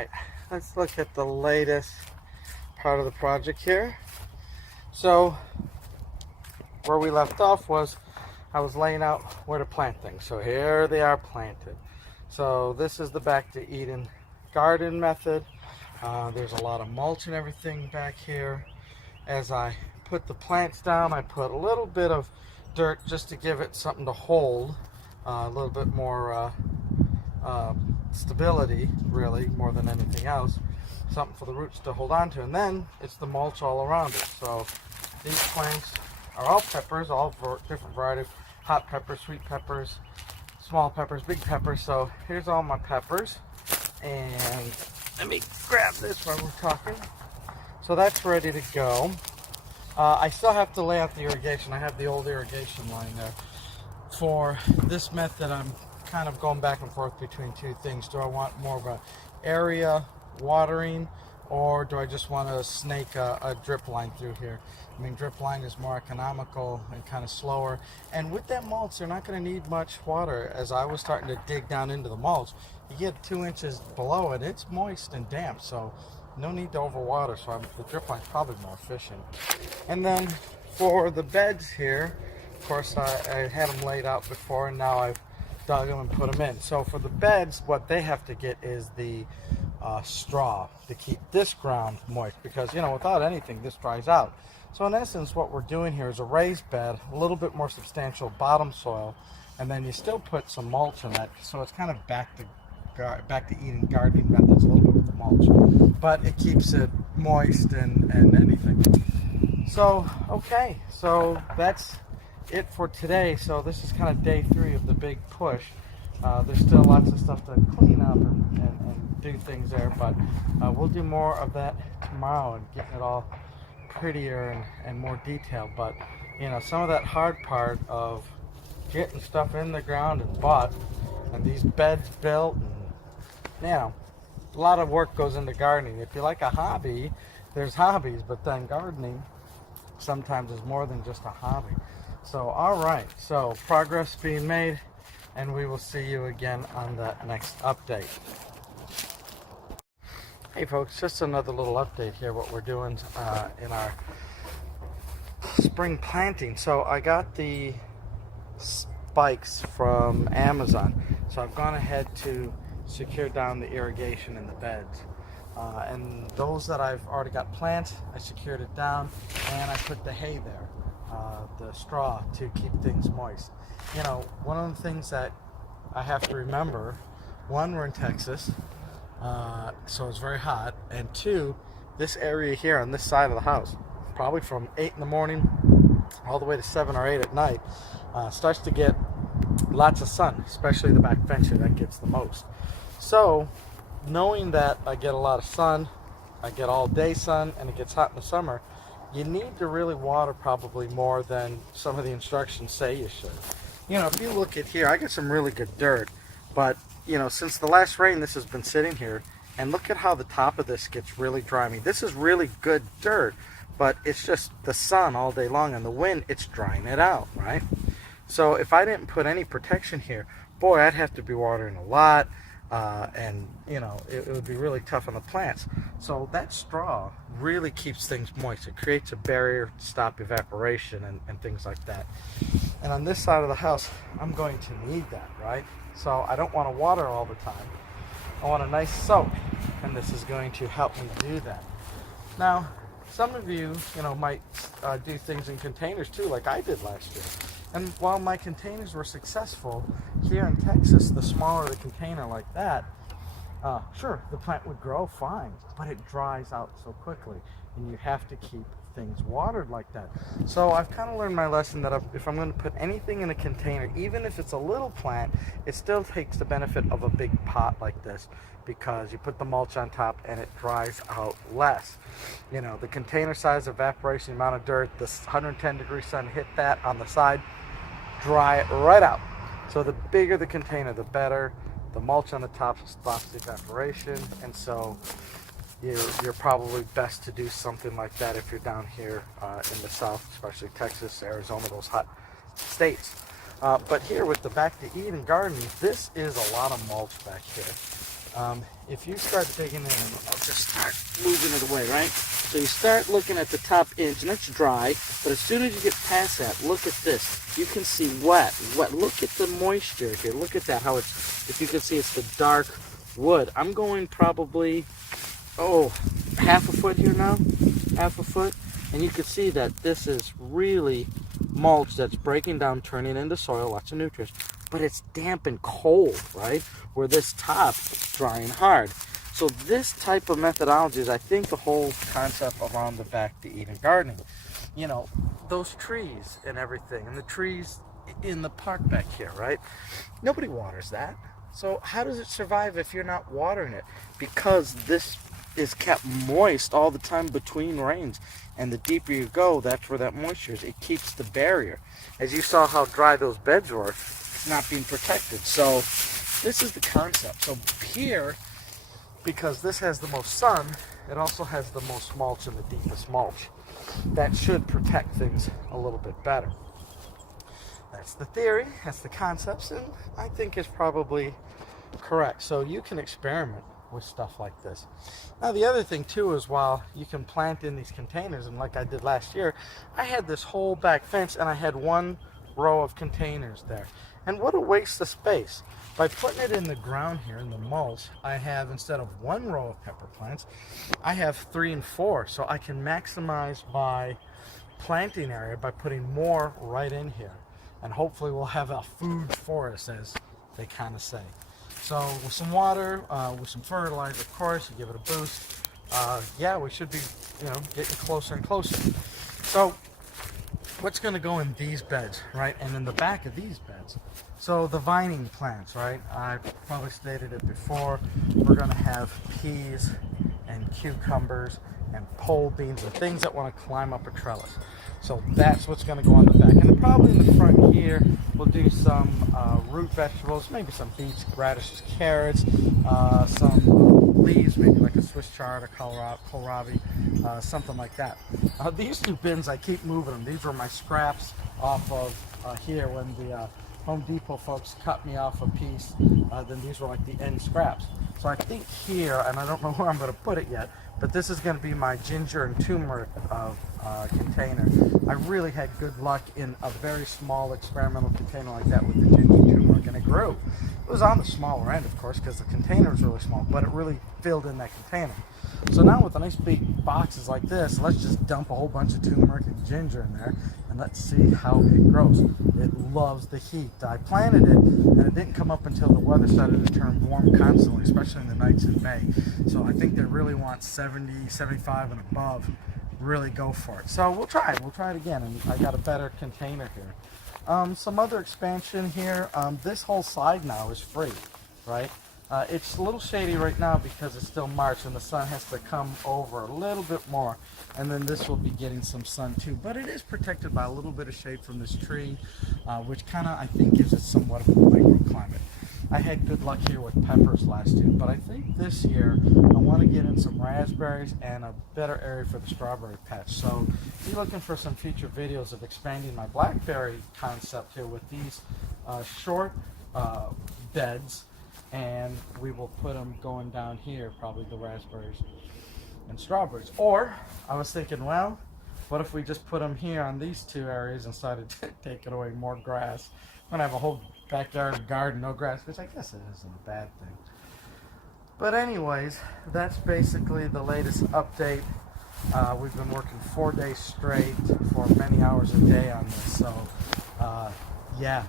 right, let's look at the latest part of the project here. So where we left off was I was laying out where to plant things. So here they are planted. So this is the Back to Eden garden method. There's a lot of mulch and everything back here. As I put the plants down, I put a little bit of dirt just to give it something to hold, a little bit more stability, really, more than anything else. Something for the roots to hold on to, and then it's the mulch all around it. So these plants are all peppers, all different varieties: hot peppers, sweet peppers, small peppers, big peppers. So here's all my peppers, and let me grab this while we're talking. So that's ready to go. I still have to lay out the irrigation. I have the old irrigation line there. For this method, I'm kind of going back and forth between two things. Do I want more of a area watering, or do I just want to snake a drip line through here? I mean, drip line is more economical and kind of slower. And with that mulch, they're not going to need much water. As I was starting to dig down into the mulch, you get 2 inches below it, it's moist and damp, so no need to overwater. So the drip line is probably more efficient. And then for the beds here, of course, I had them laid out before, and now I've dug them and put them in. So for the beds, what they have to get is the straw to keep this ground moist, because, you know, without anything, this dries out. So in essence, what we're doing here is a raised bed, a little bit more substantial bottom soil, and then you still put some mulch in that. So it's kind of back to Eden gardening methods, a little bit with the mulch, but it keeps it moist and anything. So, okay, so that's it for today. So this is kind of day 3 of the big push. There's still lots of stuff to clean up and do things there, but we'll do more of that tomorrow and getting it all prettier and more detailed. But, you know, some of that hard part of getting stuff in the ground and bought, and these beds built, and, you know, a lot of work goes into gardening. If you like a hobby, there's hobbies, but then gardening sometimes is more than just a hobby. So, all right, so progress being made, and we will see you again on the next update. Hey folks, just another little update here, what we're doing in our spring planting. So I got the spikes from Amazon, so I've gone ahead to secure down the irrigation in the beds. And those that I've already got plants, I secured it down, and I put the hay there, the straw, to keep things moist. You know, one of the things that I have to remember, one, we're in Texas, so it's very hot, and 2, this area here on this side of the house, probably from 8 in the morning all the way to 7 or 8 at night, starts to get lots of sun, especially the back fence here, that gets the most. So knowing that I get a lot of sun, I get all day sun, and it gets hot in the summer, you need to really water probably more than some of the instructions say you should. You know, if you look at here, I get some really good dirt, but, you know, since the last rain, this has been sitting here, and look at how the top of this gets really dry. I mean, this is really good dirt, but it's just the sun all day long, and the wind, it's drying it out, right? So if I didn't put any protection here, boy, I'd have to be watering a lot, and, you know, it would be really tough on the plants. So that straw really keeps things moist. It creates a barrier to stop evaporation and things like that. And on this side of the house, I'm going to need that, right? So I don't want to water all the time. I want a nice soak, and this is going to help me do that. Now, some of you, you know, might do things in containers too, like I did last year. And while my containers were successful, here in Texas, the smaller the container like that, sure, the plant would grow fine, but it dries out so quickly, and you have to keep things watered like that. So I've kind of learned my lesson that if I'm going to put anything in a container, even if it's a little plant, it still takes the benefit of a big pot like this, because you put the mulch on top and it dries out less. You know, the container size, evaporation, amount of dirt, this 110-degree sun hit that on the side, dry it right out. So the bigger the container, the better. The mulch on the top stops the evaporation, and so you're probably best to do something like that if you're down here in the south, especially Texas, Arizona, those hot states. But here with the Back to Eden garden, this is a lot of mulch back here. If you start digging in, I'll just start moving it away, right? So you start looking at the top inch, and it's dry, but as soon as you get past that, look at this. You can see wet. Look at the moisture here. Look at that, how it's, if you can see, it's the dark wood. I'm going probably, half a foot here now, half a foot, and you can see that this is really mulch that's breaking down, turning into soil, lots of nutrients, but it's damp and cold, right? Where this top is dry and hard. So this type of methodology is, I think, the whole concept around the Back to Eden gardening. You know, those trees and everything, and the trees in the park back here, right? Nobody waters that. So how does it survive if you're not watering it? Because this is kept moist all the time between rains. And the deeper you go, that's where that moisture is. It keeps the barrier. As you saw how dry those beds were, it's not being protected. So this is the concept. So here, because this has the most sun, it also has the most mulch and the deepest mulch. That should protect things a little bit better. That's the theory, that's the concepts, and I think it's probably correct. So you can experiment with stuff like this. Now the other thing too is, while you can plant in these containers, and like I did last year, I had this whole back fence and I had one row of containers there. And what a waste of space. By putting it in the ground here in the mulch, I have, instead of one row of pepper plants, I have 3 and 4. So I can maximize my planting area by putting more right in here. And hopefully we'll have a food forest, as they kind of say. So with some water, with some fertilizer, of course, you give it a boost. Yeah, we should be, getting closer and closer. So what's going to go in these beds, right? And in the back of these beds. So the vining plants, right? I probably stated it before. We're going to have peas and cucumbers and pole beans and things that want to climb up a trellis. So that's what's going to go on the back. And then probably in the front here, we'll do some root vegetables, maybe some beets, radishes, carrots, some leaves, maybe like a Swiss chard or kohlrabi, something like that. These 2 bins, I keep moving them. These were my scraps off of here when the Home Depot folks cut me off a piece. Then these were like the end scraps. So I think here, and I don't know where I'm going to put it yet, but this is going to be my ginger and turmeric container. I really had good luck in a very small experimental container like that with the ginger and turmeric, and it grew. It was on the smaller end, of course, because the container is really small, but it really filled in that container. So now with a nice big boxes like this, let's just dump a whole bunch of turmeric and ginger in there, and let's see how it grows. It loves the heat. I planted it, and it didn't come up until the weather started to turn warm constantly, especially in the nights in May. So I think they really want 70, 75 and above. Really go for it. So we'll try it. We'll try it again, and I got a better container here. Some other expansion here. This whole side now is free, right? It's a little shady right now because it's still March and the sun has to come over a little bit more, and then this will be getting some sun too. But it is protected by a little bit of shade from this tree, which kind of, I think, gives it somewhat of a microclimate. I had good luck here with peppers last year, but I think this year I want to get in some raspberries and a better area for the strawberry patch. So if you're looking for some future videos of expanding my blackberry concept here with these short beds, and we will put them going down here, probably the raspberries and strawberries. Or I was thinking, well, what if we just put them here on these 2 areas and started taking away more grass? I'm gonna have a whole backyard garden, no grass, which I guess it isn't a bad thing. But anyways, that's basically the latest update. We've been working 4 days straight for many hours a day on this. So yeah,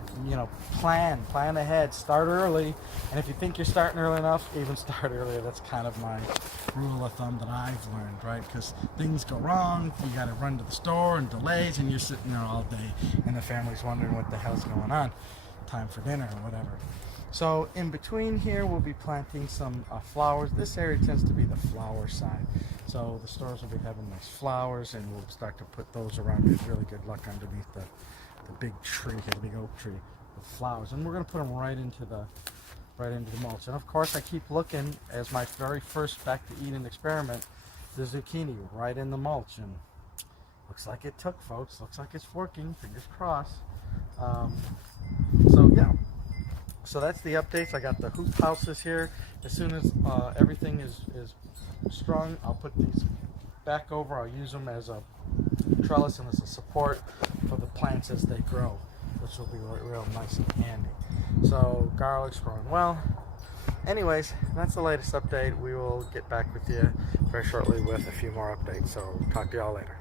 plan ahead, start early. And if you think you're starting early enough, even start earlier. That's kind of my rule of thumb that I've learned, right? Because things go wrong, you got to run to the store and delays, and you're sitting there all day and the family's wondering what the hell's going on, time for dinner or whatever. So in between here, we'll be planting some flowers. This area tends to be the flower side. So the stores will be having nice flowers, and we'll start to put those around with really good luck underneath the big tree here, the big oak tree with flowers. And we're going to put them right into the mulch. And of course, I keep looking, as my very first Back to Eden experiment, the zucchini right in the mulch. And looks like it took, folks. Looks like it's working. Fingers crossed. So yeah. So that's the updates. I got the hoop houses here. As soon as everything is strung, I'll put these back over. I'll use them as a trellis and as a support for the plants as they grow, which will be real nice and handy. So garlic's growing well. Anyways, that's the latest update. We will get back with you very shortly with a few more updates. So talk to y'all later.